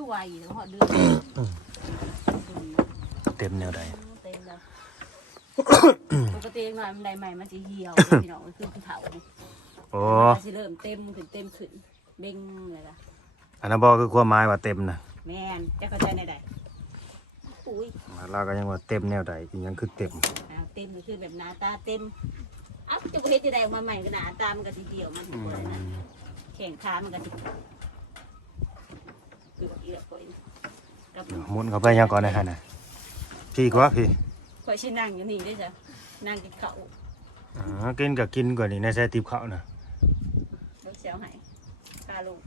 คือไวแล้วเหาะเดือนเต็มแนวใดเต็มแล้วปกติหน่อยมันใดใหม่มันสิเหี่ยวพี่น้องมันคือคือเถานี่โอ้มันสิเริ่มเต็มขึ้นเต็มขึ้นเบ่งเลยล่ะอันนั้นบ่คือความหมายว่าเต็มนะแม่นจะเข้าใจในใดอุ้ยเราก็ยังว่าเต็มแนวใดอีหยังคือเต็มอ่าเต็มก็คือแบบหน้าตาเต็มเอ้าจะบ่เฮ็ดจะได้ออกมาใหม่ก็หน้าตามันก็สิเดียวมันสิบ่ได้นะแข่งขามันก็สิ หมุนเข้าไปยังก่อนนะฮะน่ะพี่กว่าพี่ข่อยสินั่งอยู่นี่ได้จ้ะนั่งกินข้าวอ๋อกินก็กินกว่านี่ในใส่ติบข้าวน่ะรถเสียวให้พาลูก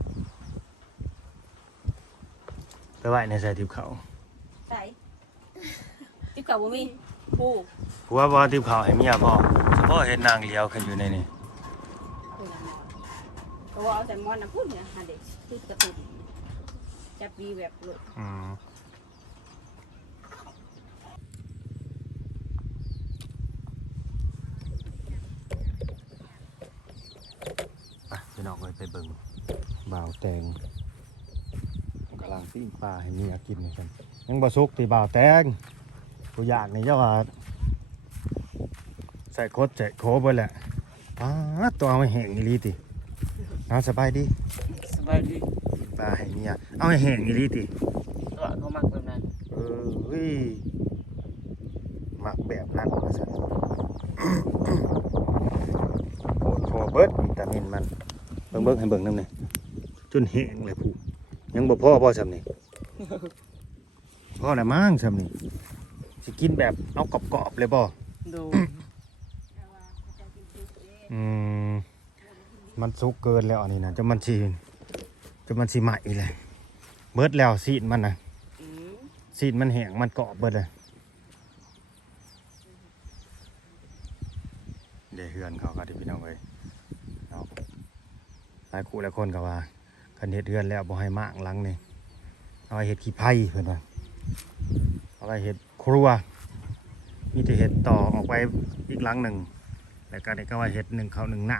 ไปไว้ในใส่ติบข้าวใส่ติ๊บกับบ่มีปูผัวบ่ติบข้าวให้เมียพ่อเฉพาะเห็นนางเลี้ยวขึ้นอยู่ในนี่ปูนั่นน่ะเพราะว่าเอาแซลมอนนะพูดเนี่ยหาเด็กติดกระตุก จับวีแบบหลุดอืมไปพี่น้องไปไปเบิ่งบ่าวแตงกำลังปิ้งปลาให้เมียกินนี่กันยังบ่สุกที่บ่าวแตงกูอยากนี่เจ้าว่าใส่โคตรใส่โคเบิดแหละอ้าตัวเอาให้แห้งอีหลีติเอาสบายดี สบายดี ปลาให้เมีย เอาให้แห้งอีหลีติตัวเขามักแบบนั้นเออเฮ้ยหมักแบบนั้นว่าซั่นโอ้โหเบิดวิตามินมัน เบิ่งเบิ่งให้เบิ่งนำนี่จนแห้งเลยผู้ยังบ่พอบ่ซำนี่พอแล้วมั้งซำนี่สิกินแบบเอากรอบๆเลยบ่ดูอืมมันสุกเกินแล้วอันนี้นะจะมันสิจะมันสิใหม่เลยเบิดแล้วซีดมันนะอืมซีดมันแห้งมันเกรอบเบิดเลยเดี๋ยวเฮือนเขาก็ที่พี่น้องเอ้ยเอาหลายคู่หลายคนก็ว่าคันเฮ็ดเฮือนแล้วบ่ให้มากหลังนี่เอาไว้เฮ็ดขี้ไผ่เพิ่อนว่าเอาไว้เฮ็ดครัวมีแต่เฮ็ดต่อออกไปอีกหลังหนึ่งแล้วก็นี่ก็ว่าเฮ็ดหนึ่งเขาหนึ่งหน้า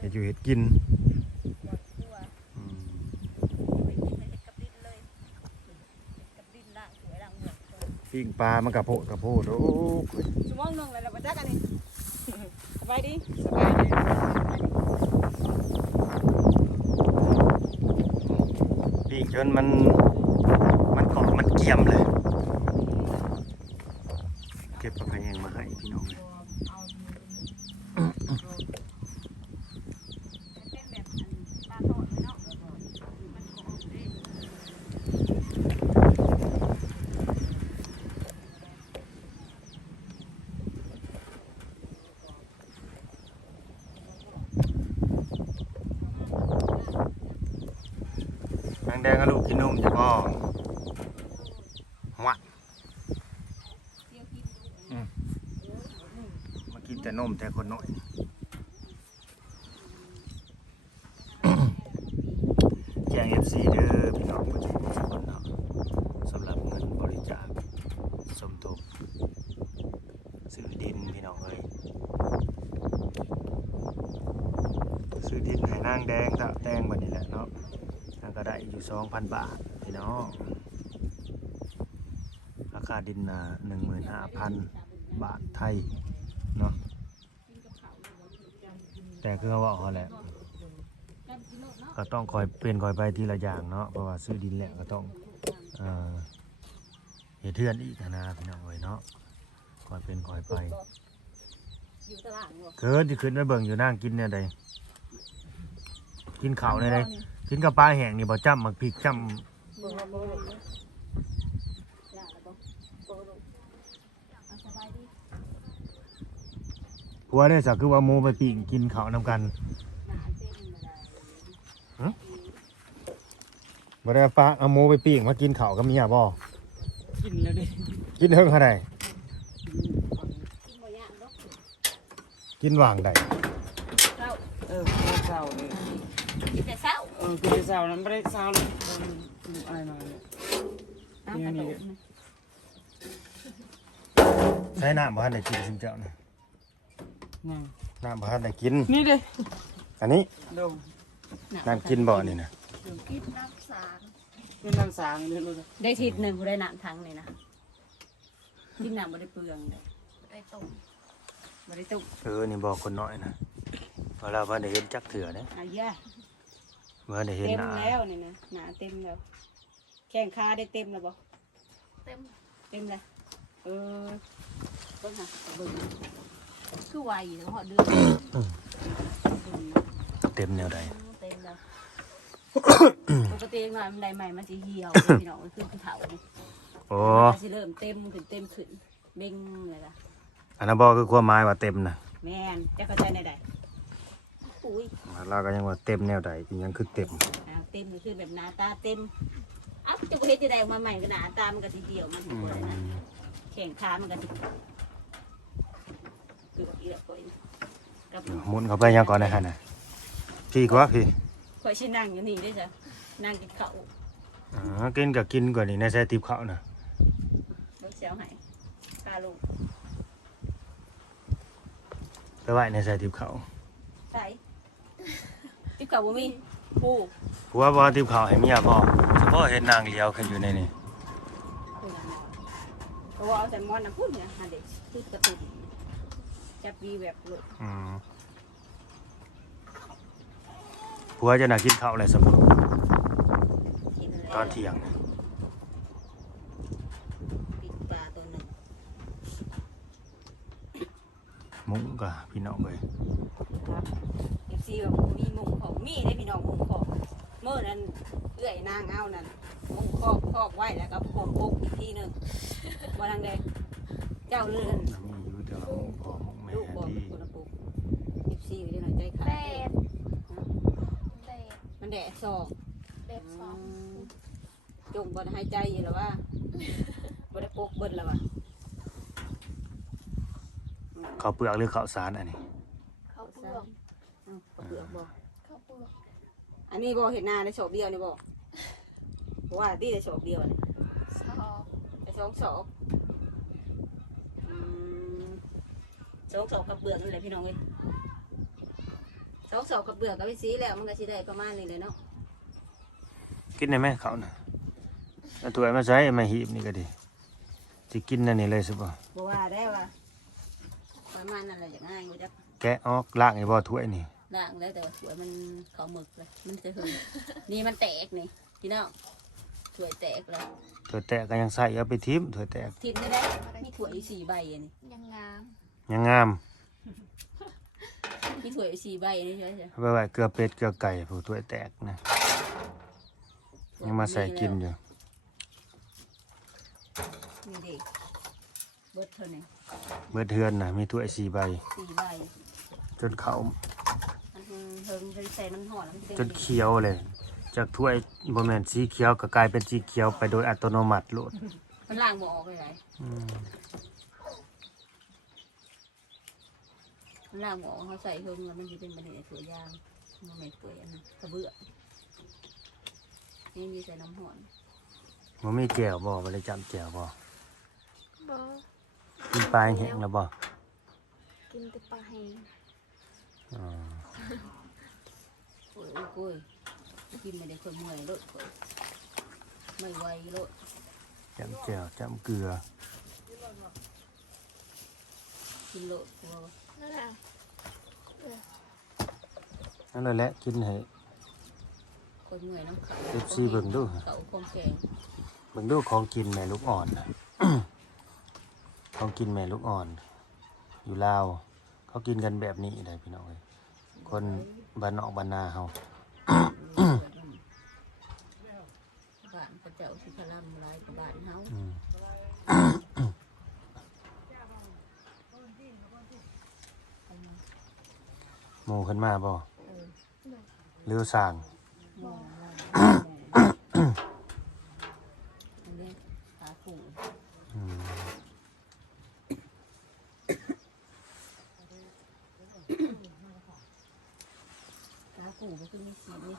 เฮ็ดอยู่เฮ็ดกิน ปิ้งปลามันกระโพดกระโพดโอ้ยชั่วโมงหนึงเลยเราไปจักอันนี้สบายดีสบายดีปิ้งจนมัน มันกรอบมันเกรียมเลย เก็บปลากระแยงมาให้พี่น้องเลย เป็นแบบอันปลาทอดเนาะมันกรอบเด้ นางแดงกับ ลูกกินนมจะพ่อหวัด เดี๋ยวกินดู มากินแต่นมแต่คนน้อย แจ้งเอฟซีเด้อพี่น้องผู้ชมทุกคนเนาะสำหรับเงินบริจาคสมทบซื้อดินพี่น้องเอ้ยซื้อดินให้นางแดงตะแตงบันนี้แหละเนาะนางก็ ได้อยู่สองพันบาทพี่น้องราคาดินนะหนึ่งหมื่นห้าพันบาทไทยเนาะแต่คือเขาว่าเอาแหละก็ต้องคอยเปลี่ยนคอยไปทีละอย่างเนาะเพราะว่าซื้อดินแล้วก็ต้องเอ่อเฮ็ดเทือนอีกนะพี่น้องเอ้ยเนาะคอยเป็นคอยไปอยู่ตลาดบ่เกิดที่ขึ้นไปเบิ่งอยู่นั่งกินเนี่ยใดกินข้าวเนี่ยใด กินกับปลาแห้งนี่บ่จ้ำมักพริกจ้บ่บ่บ่ยาแล้วบ่บ่บ่เอาสบายดีำผัวได้สักคือว่าหมูไปปิ้งกินข้าวนํกันหนาเส้นมาได้บ่ได้ปลาเอาหมูไปปิ้งมากินข้าวกับเมียบ่กินแล้วดิกินเฮิงเท่าใดกินบ่ยากดอกกินว่างใดเช้าเออกินเช้าเลยกินแต่เช้าเออกินเช้านั้นไม่ได้เช้าเลยกินอะไรมาเนี่ยเอากระโดดนะใช้น้ำบ่ทันได้กินซิมเจ้านะนั่งน้ำบ่ทันได้กิน นี่เด้อันนี้ดงน้ำกินบ่นี่นะกินน้ำสารอเป็นน้ำสางนี่รู้นะได้ทิศหนึ่งบ่ได้น้ำทั้งเลยนะที่น้ำบ่ได้เปลืองเลยได้ตกบ่ได้ตุกเออนี่บอกคนน้อยนะเวลาเพิ่นได้เห็นจักเถื่อเด้อาย่า เมื่อได้เห็นเต็มหน้าแล้วนี่นะหนาเต็มแล้ว แข้งขาได้เต็มแล้วบ่เต็มเต็มเลยเออเบิ่งค่ะเบิ่งคือไวเนาะเดือนเต็มแนวใดเต็มแล้วปกติหน่อยมันได้ใหม่มันจะเหี่ยวพี่น้องมันคือภูเขานี่โอ้มันสิเริ่มเต็มขึ้นเต็มขึ้นเบ่งเลยล่ะอันนั้นบอกคือความหมายว่าเต็มนะแม่นจะเข้าใจในใด อุ้ยเราก็ยังว่าเต็มแนวใดอีหยังคือเต็มอ่าเต็มก็คือแบบหน้าตาเต็มเอ้าจะบ่เฮ็ดจะได้ออกมาใหม่ก็หน้าตามันก็สิเหี่ยวมันอืบ่ได้นะมแข่งขามันก็สิคือแบบอีแบบก่อยกับหมุนเข้าไปยังก่อนนะฮะน่ะพี่กว่าพี่ข่อยสินั่งอยู่นี่เด้อจ้ะนั่งกินข้าวอ๋อกินก็กินกว่านี้ในใส่ติบข้าวน่ะบ่เสียวให้พาลูกไปไว้ในใส่ติบข้าวใส่ ติ๊บข้าวบ่มีปูผัวบ่ติบข้าวให้เมียบ่เฉพาะเห็นนางเลียวขึ้นอยู่ในนี่ปูนั่นน่ะเพราะว่าเอาแซลมอนน่ะพุ่นเนี่ยหาเด็กพูดกระตุกจับวีแบบโลดอืมผัวจะน่ะกินข้าวอะไรสมมุติกินอะไรตอนเที่ยง ปิดปลาตัวหนึงมุ้งก็พี่น้องเอ้ยครับเอฟ ซีแบบมีหมุงของมีได้พี่น้องหมุงของเมื่อนั้นเอื้อยนางเอานั่นหมุงคอกคอกไว้แล้วก็โขกปุกอีกทีหนึงวันนังเดเจ้าเลื่อนมีอยู่แต่ว่ามุ้งพ่อมุ้งแม่ลูกบอกที่คนละปุกเอฟซีไปได้หน่อยใจขาแดดดแดดมันแดดซอกแดดสองจงบนหายใจอยู่แล้วว่าบได้ปกเบิ้ลแล้ววะข้าวเปลือกหรือข้าวสารอันนี้ข้าวเปลือก เอ้าเอาเปลือกบอกข้าวเปลือกอันนี้บอกเห็นหน้าในโฉบเดียวนี่บอกเพราะว่าที่ในโฉบเดียวนี่ซอไอ้สองโฉบอืมสองโฉบกับเปลือกนี่แหละพี่น้องเว้ยสองโฉบกับเปลือกกับไปสีแล้วมันก็สิได้ประมาณนี้เลยเนาะกินได้ไหมข้าวน่ะเอาตัวมาใส่มาหีบนี่ก็ดีสิกินนั่นนี่เลยสิบ่บอกว่าได้ว่าประมาณนั้นแหละอย่างง่ายกูจะแกะออกล้างไอ้บ่ถ้วยนี่ ล่างแล้วแต่ว่าสวยมันเขาหมึกเลยมันจะหึงนี่มันแตกนี่พี่น้องสวยแตกแล้วถ้วยแตกก็ยังใส่เอาไปทิ่มถ้วยแตกทิมไม่ได้มีถั่วอยู่สี่ใบอันนี้ยังงามยังงามมีถั่วอยู่สี่ใบอันนี้ใช่ไหมเอาไปไว้เกลือเป็ดเกลือไก่ผู้ถ้วยแตกนะยังมาใส่กินอยู่นี่เด็กเบิดเท่านี้เบิดเทือนน่ะมีถ้วยสี่ใบสี่ใบจนเขามัน เฮิงเฮิงเป็นใส่น้ำหอมแล้วมันจนเขียวเลย จากถ้วยบ่แม่นสีเขียวก็กลายเป็นสีเขียวไปโดยอัตโนมัติโลดมันล่างบ่ออกเลยไรอืมมันล่างบ่ออกเขาใส่เฮิงแล้วมันจะเป็นบันไดถั่วยางมันไม่ถั่วยอันนั้นกระเบื้อนี่มีใส่น้ำหอมบ่มีแก้วบ่บ่ได้จำแก้วบ่บอกินปลาแห้งแล้วบ่กินแต่ปลาแห้งอ๋อ โอ้ยโอ้ยกินไม่ได้คนเมื่อยโลดข้อยไม่ไหวโลดจำแก้วจำเกลือกินโลดกลัวนั่นแหละนั่นเลยแหละกินให้คนเมื่อยน้ำเขาเอฟซีเบิ่งดูเขาคงแกงเบิ่งดูของกินแม่ลูกอ่อนน่ะของกินแม่ลูกอ่อน อยู่ลาวเขากินกันแบบนี้ได้พี่น้องเอ้ยคน บ้านนอกบ้านนาเฮาบ้านพระเจ้าสิพลำลายกับบ้านเฮาอืมหมูขึ้นมาบ่เออหรือสร้างมองว่าอั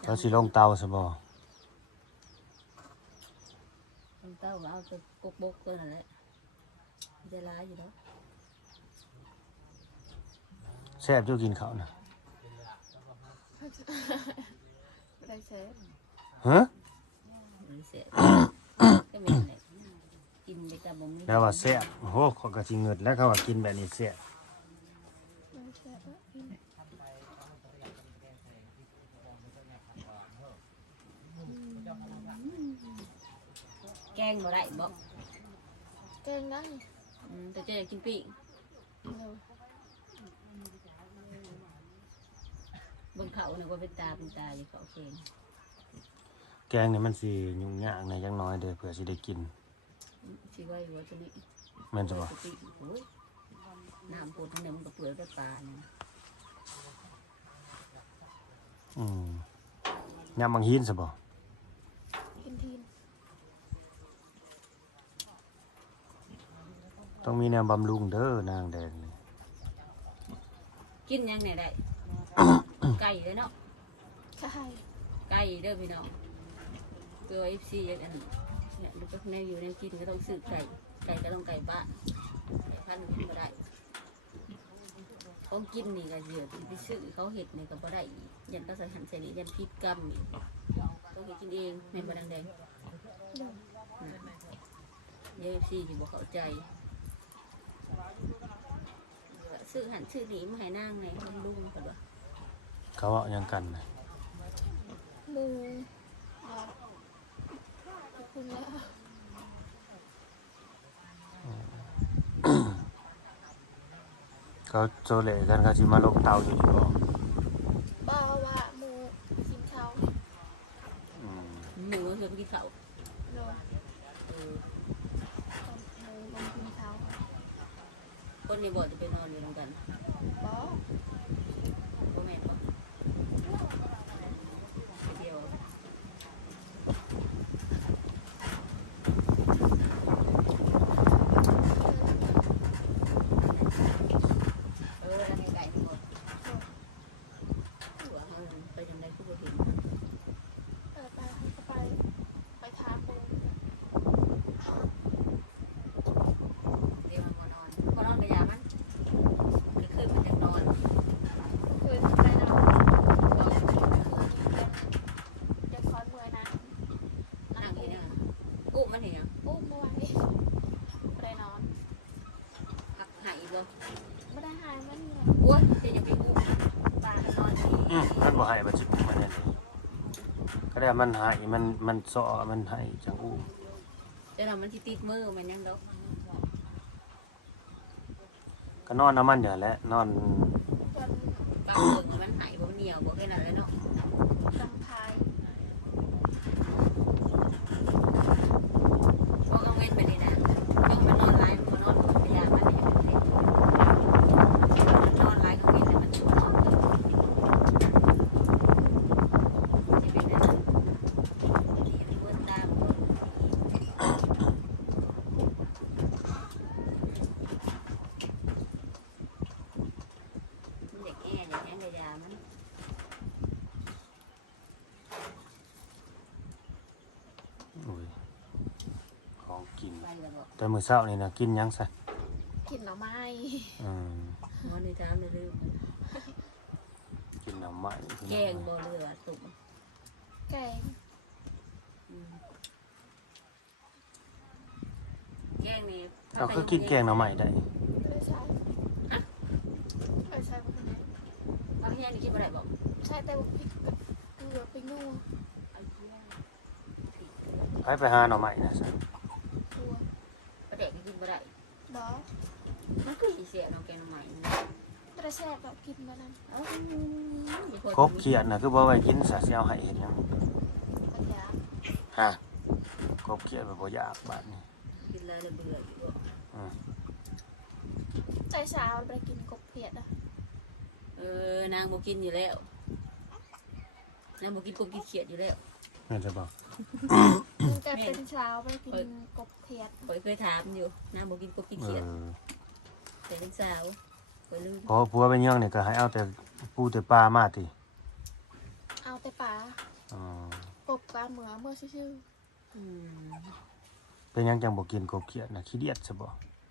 เขาสิลงเตาซะบ่มันเตาก็เอาแต่กกบตัวนั่นแหละมัจะยอลอยู่กินขานะเฮะสียก็มีและกินไปกับบะหมี่แล้วว่าแซ่บโอ้โหข้อก็สิเงืดแล้วเขาว่ากินแบบนี้แซ่บ แกงบ่ได้บ่แกงได้อืมแต่เจะอยากกินปีกเร็วบนเขาเนี่ยว่าเป็นตาเป็นตาอยู่เขาเองแกงนี่มันสิยุ่งยากในะอยังน้อยเด้อเผื่อสิได้กินสิว่าอยู่ว่าตัวนี้แม่นจะบ่ปกติโอ้ยน้ำปวดทั้งนั้นมันก็เปื่อยด้วยปลาเนี่ยอืมยำบางหินซะบ่กินทีน ต้องมีแนวบำรุงเด้อนางแดงนี่กินยังเนี่ยได้ ไก่เลยเนาะ ใช่ไก่เด้อพี่น้องตัวเอฟซีอย่างนั้นเนี่ยลูกก็แนวอยู่ในกินก็ต้องซื้อไก่ ไก่ก็ต้องไก่บ้านไก่พันธุ์กินก็ได้ของกินนี่ก็เยอะไปซื้อเขาเห็ดนี่ก็บ่ได้อีกยันก็ใส่หันใส่นี่ยันพิษกรรมอีกต้องเฮ็ดกินเองแม่นบ่ดังแดงเร็วเยอะพี่ที่บอกเข้าใจซื้อหันซื้อหนีมาให้นางไงลุงลุงกันวะเขาเอาหยังกันนะหมูอะขอบคุณแล้วเขาโซ เลกันเขาสิมาลงเตาอยู่ที่บ่บ้าว่าหมูกินข้าวอืมหมูเธอไปกินข้าว เร็ว เออ หมูมันกินข้าว คนนี้บอกจะไปนอนอยู่ตรงกัน บ้า พ่อแม่บอกเดียวเออแล้วไก่ทั้งหมดหัวเขาไปทำไรก็บ่เห็น เออไปก็ไปไปทานหมู เดี๋ยวมันมานอนพอนอนกระยามันคือคืนมันจะนอน คืนไปนอน ก็ จะคอนเมื่อยนะ นั่งอยู่เนี่ยอุ้มมันเห็นยัง อุ้มไม่ไหวไปนอน หักหายบ่ ไม่ได้หายมันเลย อ้วนจะยังไปอุ้มปลานอนดี อืมมันบ่ ให้มันสิอุ้มมันนั่นเองก็ได้มันให้มันมันซ้อมันให้จังอุ้มจะทำมันที่ติดมือมันยังดอกก็นอนน้ำมันอย่างแหละนอนจนกำเบิ่งมันหายบ่มันเหนียวบ่แค่นั้นเลยเนาะ ลำพาย พอเอาเงินไปนี่นะต้องมันนอนไลน์มันนอนพยายามมันอย่างนี้นอนไลน์กับเงินมันชุ่มนอนเลยจะเป็นอะไรที่เบิ่งตามมันเด็กแอ่อย่างนี้กระยามัน โอ้ยของกิน ไปแล้วบอกแต่มื้อเช้านี่นะกินหยังซะกินหน่อไม้อืมวันนี้ถามเลยลืมกินหน่อไม้พี่แกน้องงบ่เรือตุ่มแกงอืมแกงนี่เราคือกินแกงหน่อไม้ได้ไม่ใช่ไม่ใช่พวกนี้พักแห้งนี่กินบ่ได้บอกใช่แต่ว่าพริกกับเกลือไปนัว ไปไปหาหน่อไม้นะซะตัวประเด็กกินบ่ได้บอมันคือสิเสียเนาะแกงหน่อไม้นี่ไม่ได้แซ่บแบบกินมานั้นเอ้ากบเขียดน่ะคือบ่ไว้กินซะสิเอาให้เฮ็ดหยังมันยากฮะกบเขียดแบบบ่อยากบาดนี้กินแล้วเลยเบื่ออยู่บ่ใจสาวไปกินกบเพียดอะเออนางบ่กินอยู่แล้วนางบ่กินกบกินเขียดอยู่แล้วแม่นจะบอก มันจะเป็นสาวไปกินกบเพียดข่อยเคยถามอยู่นางบ่กินกบกินเอเขียดอแต่เป็นสาวข่อยลืมพอผัวเป็นยังนี่ก็ให้เอาแต่ปูแต่ปลามาติเอาแต่ปลาอ๋อกบปลาเหมือเมื่อชื่ออืมเป็นหยังจังบ่กินกบเขียดน่ะขี้เดียดซะบ่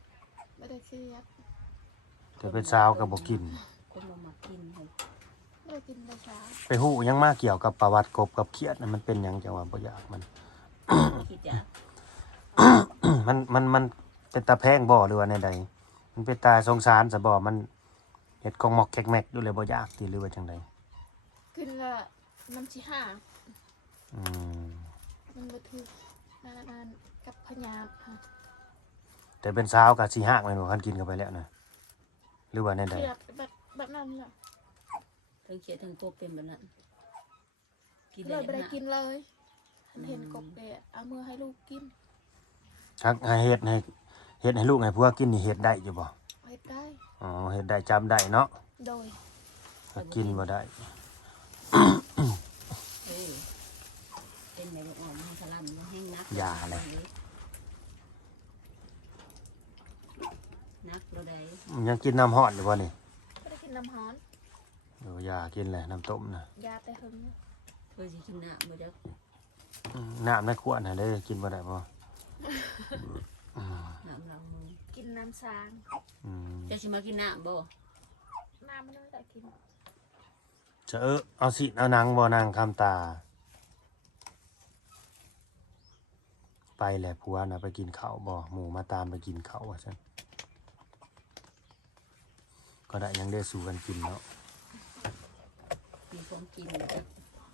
ๆไม่ได้เครียดแต่เป็นสาวก็บ่กิน คนบ่มักกินเฮ้ยไม่ได้กินแต่เช้าไปฮู้หยังมาเกี่ยวกับประวัติกบกับเขียดน่ะมันเป็นหยังจังว่าบ่อยากมัน คิดอยากมันมันมันเป็นตาแพงบ่หรือว่าในใดมันเป็นตาสงสารซะบ่มันเฮ็ดกองหมอกแกกแมกดูเลยบ่ยากติหรือว่าจังไดกินละมันสิห้าอืมมันบ่ถือนานานากับพญาค่ะแต่เป็นสาวก็สิหักแม่นบ่คันกินเข้าไปแล้วนะหรือว่าในใดเกลียดแบบแบบนั้นแหละทั้งเขียดทั้งกบเป็นแบบนั้นกินเลยไม่ได้นะกินเลย เห็นกบเกะเอามือให้ลูกกินทักให้เฮ็ดให้เฮ็ดให้ลูกให้ผัวกินนี่เฮ็ดได้อยู่บ่เฮ็ดได้อ๋อเฮ็ดได้จำได้เนาะโดยถ้ากินบ่ได้ เออเป็นแบบอ่อนมันสลันมันแห้งนักยาเลย นักเราได้ยังกินน้ำฮ้อนอยู่บ่นี่ไม่ได้กินน้ำฮ้อนเดี๋ยวยากินแหละน้ำต้มนะยาแต่หึงเคยสิกินน้ำบ่จักอืม น้ำในขวดน่ะเด้อกินบ่ได้บ่อืมน้ำเรามือกินน้ำซางอืมจะสิมากินน้ำบ่น้ำมันไม่ได้กินจะเออเอาสิเอานางบ่นางคำตา ไปแหละผัวน่ะไปกินข้าวบ่หมูมาตามไปกินข้าวว่าซั่นก็ได้ยังได้สู่กันกินเนาะมีของกินบ่จัก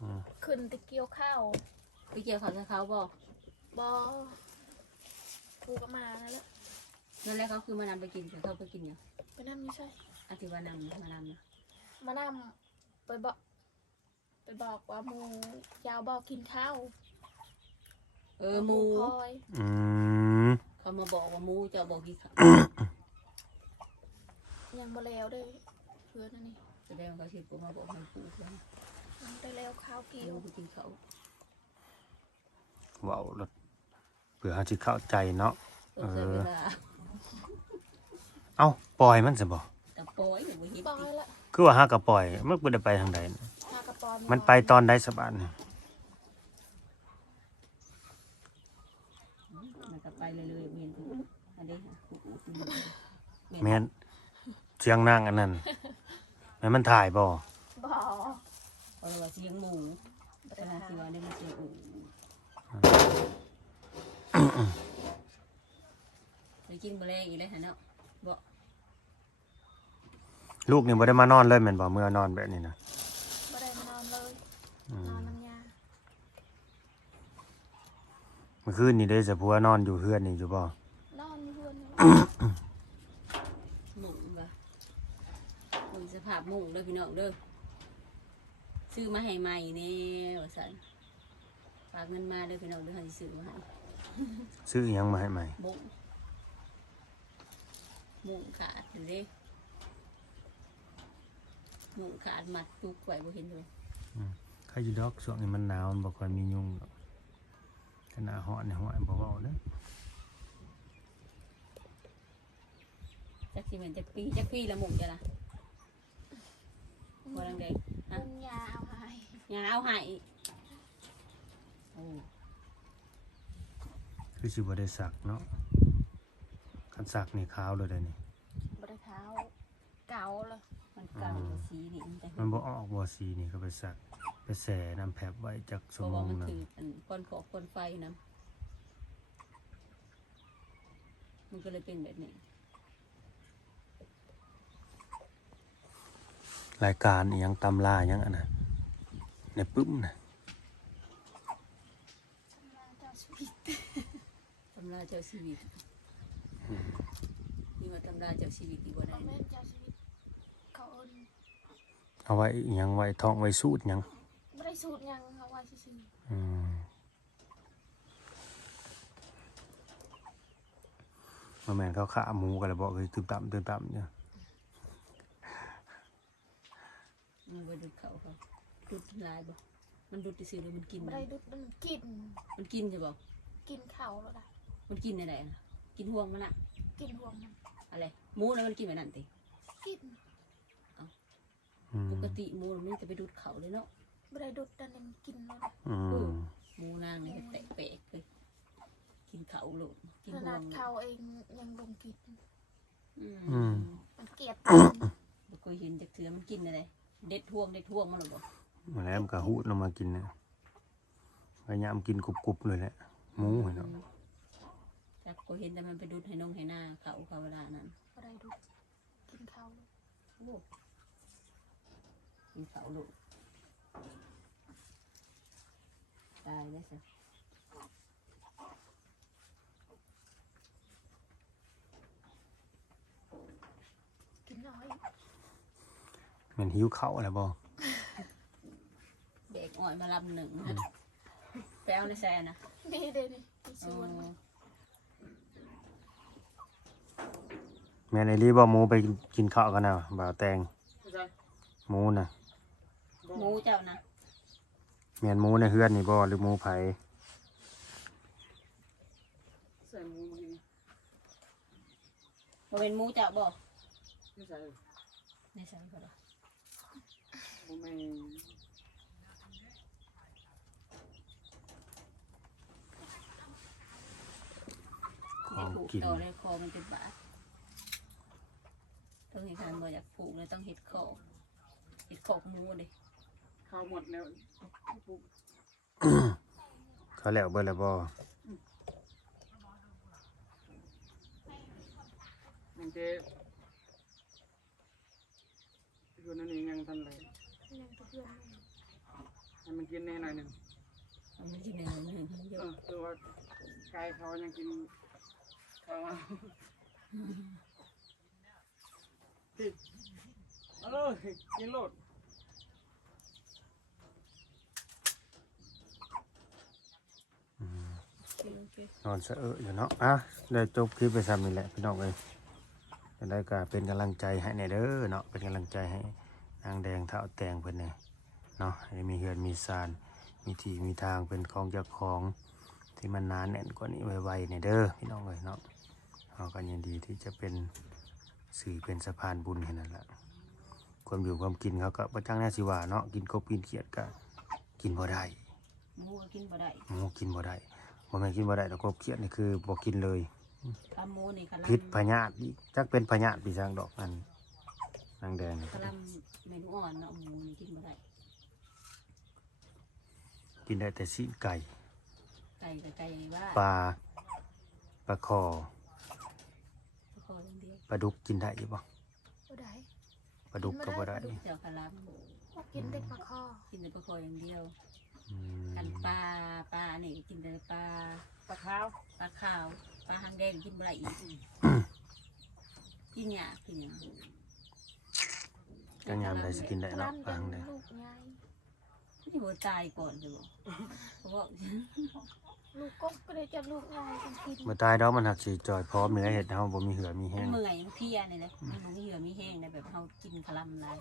อืมขึ้นตะเกียวข้าวไป เกี่ยวข้าวกับเขาบ่บอกูก็มาแล้วแหละนั่นแหละเขาคือมานำไปกินแต่เขาไปกินเนี่ยไปนั่นไม่ใช่อธิวานำมานำนะมานำไปบอกไปบอกว่าหมูยาวบอกกินข้าวเออหมูคอยอืมเขามาบอกว่าหมูจะเอาบอกกินข้าวยังบ่แล้วเด้เพื่อนอันนี้แสดงว่าเขาสิกูมาบอกให้กูเพื่อนยังได้แล้วข้าวเกี๊เดี๋ยยววไปกินข้าว เว้าแล้วเพื่อเฮาสิเข้าใจเนาะต้องใช้เวลาเอ้าปล่อยมันซะบ่แต่ปล่อยอยู่บ่เฮ็ดปอยละคือว่าหากะปล่อย มันบ่ได้ไปทางใดน่ะหากระปอยมันไปตอนใดสบานนี่มันก็ไปเรื่อยๆเวียนไปอันนี้ค่ะแม่นเสียงนางอันนั้นแม่นมันถ่ายบ่บอเพราะว่าเสียงหมูเวลาสิว่าได้มาเสียงอู ไปกินแมลงอีกแล้วฮะเนาะบ่ลูกนี่บ่ได้มานอนเลยแม่นบ่เมื่อนอนแบบนี้นะบ่ได้มานอนเลยอืนอมนน้ำยาเมื่อคืนนี่ได้สะพัวนอนอยู่เฮือนนี่อยู่บ่นอนอยู่เพื่อนนี่หมูว่ะมึงสภาพหมูเด้อพี่น้องเด้อซื้อมาให้ใหม่แนี่ว่าซั่นฝากเงินมาเด้อพี่น้องเด้อให้ซื้อมาให้ ซื้ออิหยังมาให้ใหม่หมูหมูขาดอยู่เด้หมูขาดมัดตุกไว้บ่เห็นเลยใครอยู่ดอกช่วงนี้มันหนาวมันบ่ค่อยมียุงดอกขณะฮ้อนนี่ฮ้อนบ่เว้าเด้อจักสิแม่นจักปีจักปีละหมูจ้ะล่ะบ่ดังใดน้ำยาเอาให้ยาเอาให้โอ้ คือสิบ่ได้สักเนาะคันสักนี่ขาวเลยได้นี่บริเท้าเก่าเลยมันเก่าสีนี่มันแต่มันบ่ออกบ่สีนี่ก็ไปสักไปแส่น้ำแผบไว้จักเพชั่วราะโมว่างมันหนึงถืออันก้อนขอบก้อนไฟนะมันก็เลยเป็นแบบนี้รายการอิหยังตำราอิหยังอันน่ะในปึ้มน่ะ เจ้าชีวิต ตำราเจ้าชีวิตนี่ว่าตำราเจ้าชีวิตดีกว่าเอาได้แม่นเจ้าชีวิตเขาเอินเอาไว้อิหยังไว้ท้องไว้สูดหยังไม่ได้สูตรหยังเอาไว้ซื่ออืมบ่แม่นเขาขาหมูกันแล้วบ่คือตึมต่ำตึมต่ำเนี่ยมันไปดูดเขาเขาดูดลายบ่มันดูดที่ซื้อเลยมันกินๆไม่มันได้ดุดมันกินมันกินใช่บ่ กินข้าวแล้วได้ มันกินอะไรนะกินห่วงมันอะกินห่วงมันอะไรหมูนะมันกินแบบนั้นติกินอืมปกติหมูมันจะไปดูดเขาเลยเนาะไม่ได้ดุดแต่มันกินแล้วได้อืมหมูนางนี่ก็แตะเปะเลยกินเขาลูกกินขห่วนาดงเขาเองยังลงกินอืมมันเกลียดบ่เคยเห็นจากเถือมันกินอะไรเด็ดห่วงเด็ดห่วงมันหรอบ่มาแล้วมันก็หูดลงมากินเนี่ยพยายามกินกรุบๆเลยแหละหมูเห็นเนาะใจแต่ก็เห็นแต่มันไปดูดให้นงให้หน้าเขาเขาเวลานั้นอะไรดูกินข้าวโอ้กินเขาลูกตายได้สิกินน้อยแมันหิวข้าวแล้วบ่เด็กอ่อยมาลำหนึ่งนะไปเอาในแซนนะนี่เด้นี่ที่สอ๋อวน แม่นไอ้รีบ่หมูไปกินข้าวกันน่ะบ่าวแตงไม่ใช่หมูน่ะหมูเจ้านะแม่นหมูในเฮือนนี่บ่หรือหมูไผใส่หมูนี่บ่เป็นหมูเจ้าบ่ไม่ใส่ในแซนก็ได้ผมไม่ของผูกกินต่อเลยคอมันเป็นบาด ต้องเห็นการบ่อยากผูกเลยต้องเห็ดคอเห็ดคอกหมูเลยข้าวหมดแล้วปุ๊บเขาแล้วเบิดแล้วบ่มันจะอยู่นั่นเองยังทันเลยยังกับเพื่อนให้มันกินแน่หน่อยหนึ่งมันไม่ใช่หนึ่งหนึ่งมันเยเออะอคือว่ากายเขายังกินข้าวมา ติดเออกินโลดอืมโอเคโอเสะเอะอยู่เนาะอะได้จบคลิปไปซ้ำนี่แหละพี่น้องเอ้ยจะได้ก็เป็นกำลังใจให้ในเด้อเนาะเป็นกำลังใจให้นางแดงเท่าแตงเพิ่นเนี่ยเนาะให้มีเฮือนมีซานมีที่มีทางเป็นของเจ้าของที่มันนานแน่นกว่านี้ไวๆในเด้อพี่น้องเอ้ยเนาะเราก็ยินดีที่จะเป็น สื่อเป็นสะพานบุญให้นั่นแหละความอยู่ความกินเขาก็ประจังแน่สิว่าเนาะกินกบกินเขียดก็กินบ่ได้หมูก็กินบ่ได้หมูกินบ่ได้บ่แม่นกินบ่ได้แต่กบเขียดนี่คือบ่กินเลยกะหมูนี่กะลำพิษพญาธิอีกจักเป็นพญาธิปีศาจดอกอันนางแดงนี่กะลำเมนูอ่อนเนาะหมูนี่กินบ่ได้กินได้แต่สีนไก่ไก่กับไก่ว่าปลาปลาคอ คอเรื่องเดียว ปลาดุกกินได้อยู่บ่บ่ได้ปลาดุกก็บ่ได้ลูกเจ้ากะลบ่กินแต่ปลาคอำกินแต่ปลาคออย่างเดียวอืมอันปลาปลานี่กินแต่ปลาปลาขาวปลาขาวปลาหางแดงกินบ่ได้อีกกินหยากินหยังก็ยามใดสิกินได้เนาะปลาหางแดงลูกใหญ่นี่บ่ตายก่อนเด้อเพราะว่า ลูกกบก็ได้จับลูกใหญ่กันกินบ่ตายดอกมันหักสิจอยพร้อมนี่แหละเฮ็ดให้เฮาบ่มีเหือมีมัแห้นงเมื่อยมันเพลียนี่แหละมันบ่มีเหือมีแห้งนะแบบเฮากินคลำลาย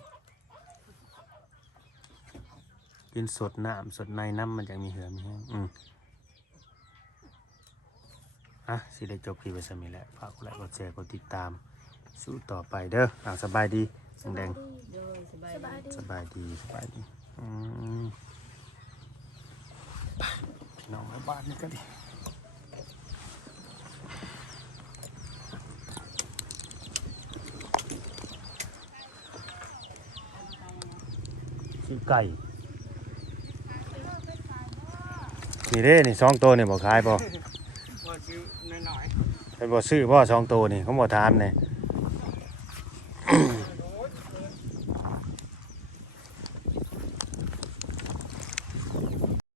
กินสดน้ำสดในน้ำมันจังมีเหือมีแห้งอืมอะสิได้จบคลิปไว้ซะนี้แหละฝากกดไลค์กดแชร์กดติดตาม สู้ต่อไปเด้ออ่าสบายดีนางแดงโดยสบายสบายดีดีสบายดีสบายดีอืมไปพี่ น้องมาบ้านนี่ก็ดีขี้ไก่นี่เด้นี่สองตัวนี่บอกขายบ่ว่าซื้อหน่อยเป็นบ่ซื้อบ่สองตัวนี่เขาบ่ถามเนี่ยๆ